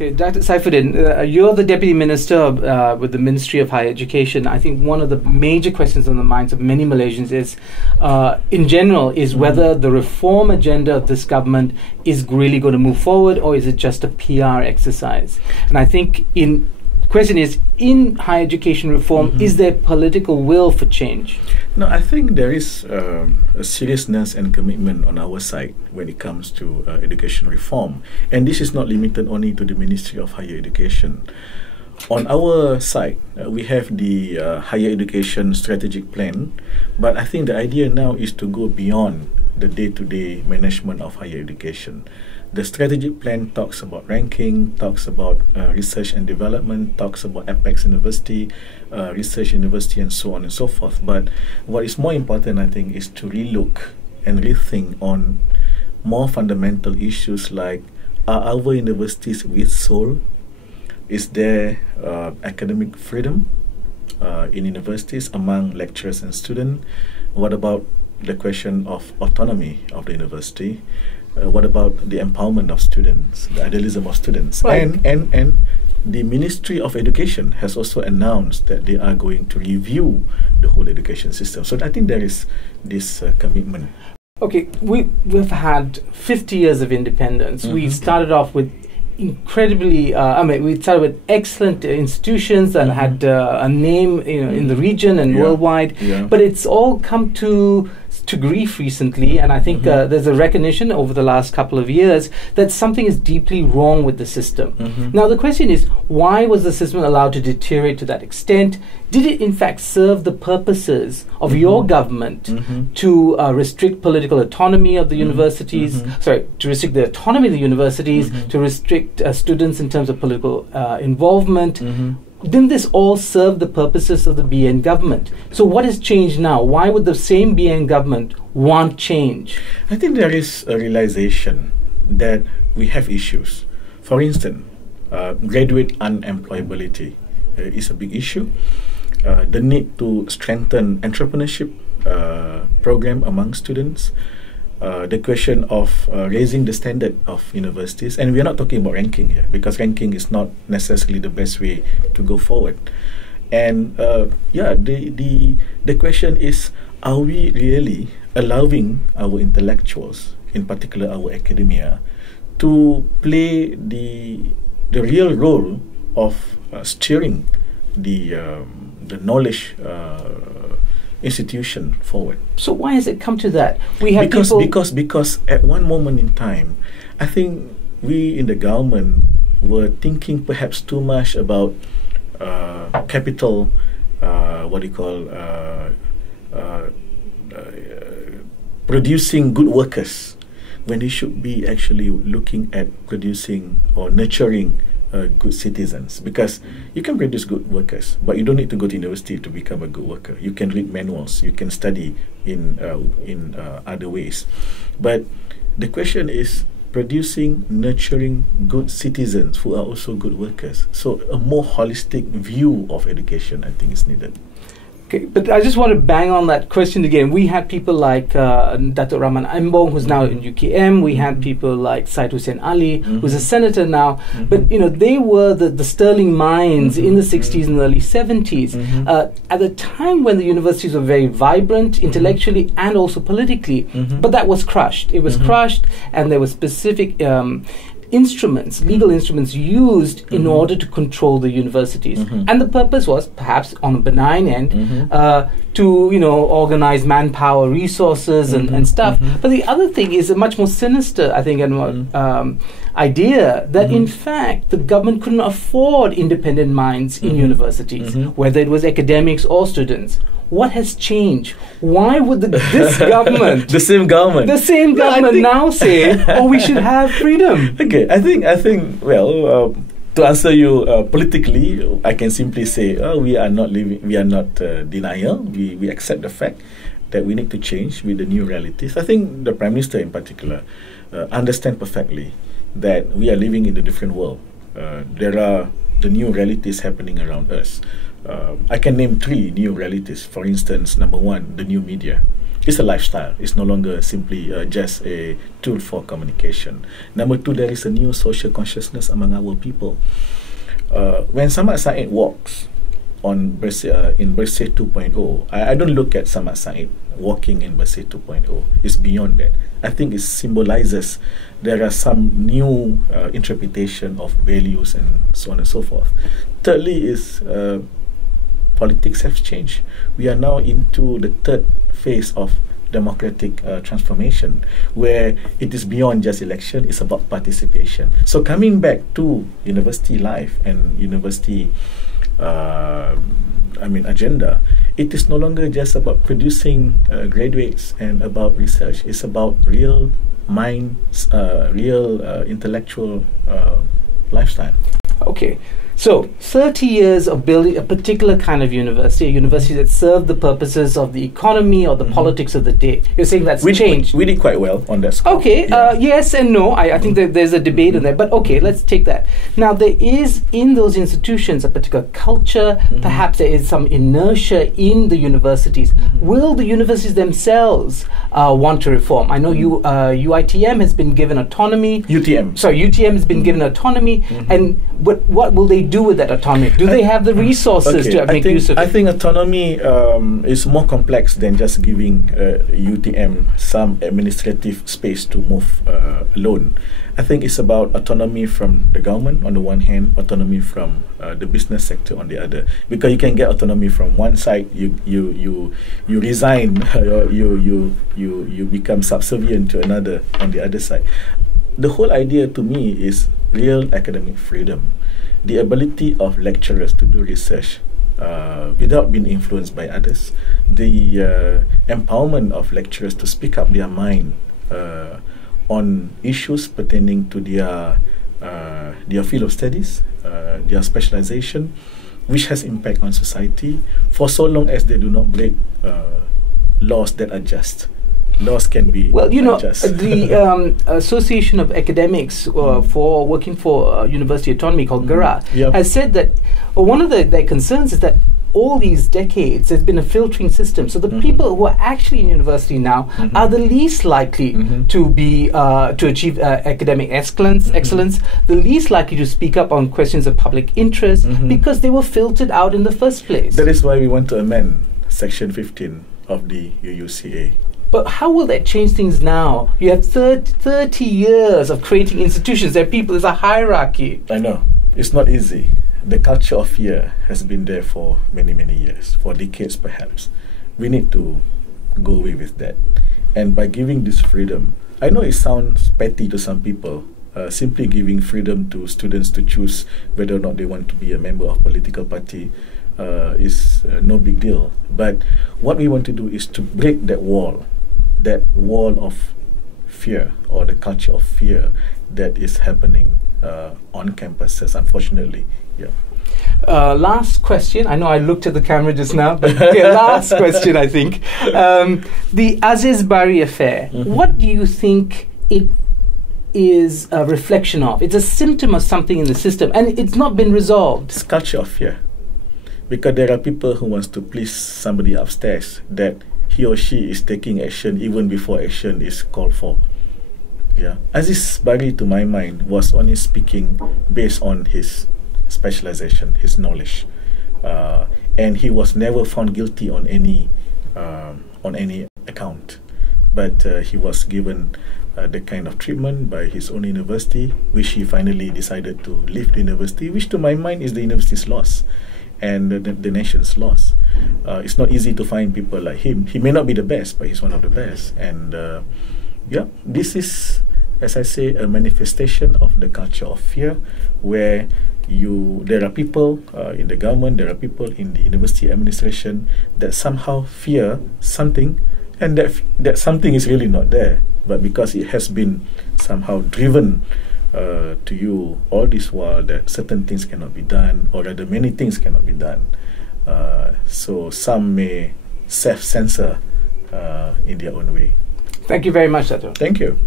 Okay, Datuk Saifuddin, you're the Deputy Minister with the Ministry of Higher Education. I think one of the major questions on the minds of many Malaysians is, in general, is whether the reform agenda of this government is really going to move forward, or is it just a PR exercise? And I think the question is, in higher education reform, is there political will for change? No, I think there is a seriousness and commitment on our side when it comes to education reform. And this is not limited only to the Ministry of Higher Education. On our side, we have the Higher Education Strategic Plan, but I think the idea now is to go beyond the day-to-day management of higher education. The strategic plan talks about ranking, talks about research and development, talks about Apex University, research university, and so on and so forth. But what is more important, I think, is to relook and rethink on more fundamental issues like, are our universities with soul? Is there academic freedom in universities among lecturers and students? What about the question of autonomy of the university? What about the empowerment of students, the idealism of students? Right. And the Ministry of Education has also announced that they are going to review the whole education system. So I think there is this commitment. Okay, we've had 50 years of independence. We started off with incredibly, we started with excellent institutions that had a name, in the region and worldwide. But it's all come to grief recently, and I think there's a recognition over the last couple of years that something is deeply wrong with the system. Now the question is, why was the system allowed to deteriorate to that extent? Did it in fact serve the purposes of your government to restrict political autonomy of the universities, to restrict the autonomy of the universities, to restrict students in terms of political involvement? Didn't this all serve the purposes of the BN government? So what has changed now? Why would the same BN government want change? I think there is a realization that we have issues. For instance, graduate unemployability is a big issue. The need to strengthen entrepreneurship program among students. The question of raising the standard of universities, and we are not talking about ranking here, because ranking is not necessarily the best way to go forward. And the question is, are we really allowing our intellectuals, in particular our academia, to play the real role of steering the knowledge institution forward? So why has it come to that? We have because at one moment in time, I think we in the government were thinking perhaps too much about capital, producing good workers, when they should be actually looking at producing or nurturing good citizens. Because you can produce good workers, but you don't need to go to university to become a good worker. You can read manuals, you can study in other ways. But the question is producing, nurturing good citizens who are also good workers. So a more holistic view of education, I think, is needed. Okay, but I just want to bang on that question again. We had people like Datuk Rahman Embong, who's now in UKM. We had people like Syed Hussein Ali, who's a senator now. But they were the sterling minds in the 60s and early 70s. At the time when the universities were very vibrant intellectually and also politically. But that was crushed. It was crushed, and there were specific instruments, legal instruments used in order to control the universities. And the purpose was, perhaps on a benign end, to organize manpower, resources and stuff. But the other thing is a much more sinister, I think, idea that in fact the government couldn't afford independent minds in universities, whether it was academics or students. What has changed? Why would this government, the same government now say, "Oh, we should have freedom"? Okay, I think. Well, to answer you politically, I can simply say, we are not denial. We accept the fact that we need to change with the new realities. I think the Prime Minister, in particular, understand perfectly that we are living in a different world. There are the new realities happening around us. I can name 3 new realities. For instance, number 1, the new media. It's a lifestyle. It's no longer simply just a tool for communication. Number two, there is a new social consciousness among our people. When Samad Said walks on in Bersih 2.0, I don't look at Samad Said walking in Bersih 2.0. It's beyond that. I think it symbolizes there are some new interpretation of values and so on and so forth. Thirdly is politics have changed. We are now into the third phase of democratic transformation, where it is beyond just election, it's about participation. So coming back to university life and university agenda, it is no longer just about producing graduates and about research. It's about real minds, real intellectual lifestyle. Okay. So, 30 years of building a particular kind of university, a university that served the purposes of the economy or the politics of the day. You're saying that's changed. We did quite well on that score. Okay, yes and no. I think that there's a debate in there. But okay, let's take that. Now, there is in those institutions a particular culture. Perhaps there is some inertia in the universities. Will the universities themselves want to reform? I know UITM has been given autonomy. UTM has been given autonomy. And what will they do with that autonomy? Do they have the resources to make use of it? I think autonomy is more complex than just giving UTM some administrative space to move alone. I think it's about autonomy from the government on the one hand, autonomy from the business sector on the other. Because you can get autonomy from one side, you resign, you become subservient to another on the other side. The whole idea to me is real academic freedom. The ability of lecturers to do research without being influenced by others. The empowerment of lecturers to speak up their mind on issues pertaining to their field of studies, their specialization, which has impact on society, for so long as they do not break laws that are just. Laws can be the Association of Academics for working for university autonomy called GERA has said that one of their concerns is that all these decades there's been a filtering system. So the people who are actually in university now are the least likely to be to achieve academic excellence, the least likely to speak up on questions of public interest because they were filtered out in the first place. That is why we want to amend Section 15 of the UUCA. But how will that change things now? You have 30 years of creating institutions. There's a hierarchy. I know. It's not easy. The culture of fear has been there for many, many years, for decades perhaps. We need to go away with that. And by giving this freedom, I know it sounds petty to some people, simply giving freedom to students to choose whether or not they want to be a member of a political party is no big deal. But what we want to do is to break that wall of fear, or the culture of fear that is happening on campuses, unfortunately. Last question. I know I looked at the camera just now, but last question, I think. The Aziz Bari affair, what do you think it is a reflection of? It's a symptom of something in the system, and it's not been resolved. It's culture of fear. Because there are people who wants to please somebody upstairs that he or she is taking action even before action is called for. Aziz Bari, to my mind, was only speaking based on his specialization, his knowledge, and he was never found guilty on any account. But he was given the kind of treatment by his own university, which he finally decided to leave the university, which to my mind is the university's loss and the nation's loss. It's not easy to find people like him. He may not be the best, but he's one of the best. And this is, as I say, a manifestation of the culture of fear, where there are people in the government, there are people in the university administration that somehow fear something, and that something is really not there. But because it has been somehow driven to you all this while that certain things cannot be done, or rather many things cannot be done. So some may self-censor in their own way. Thank you very much, Datuk. Thank you.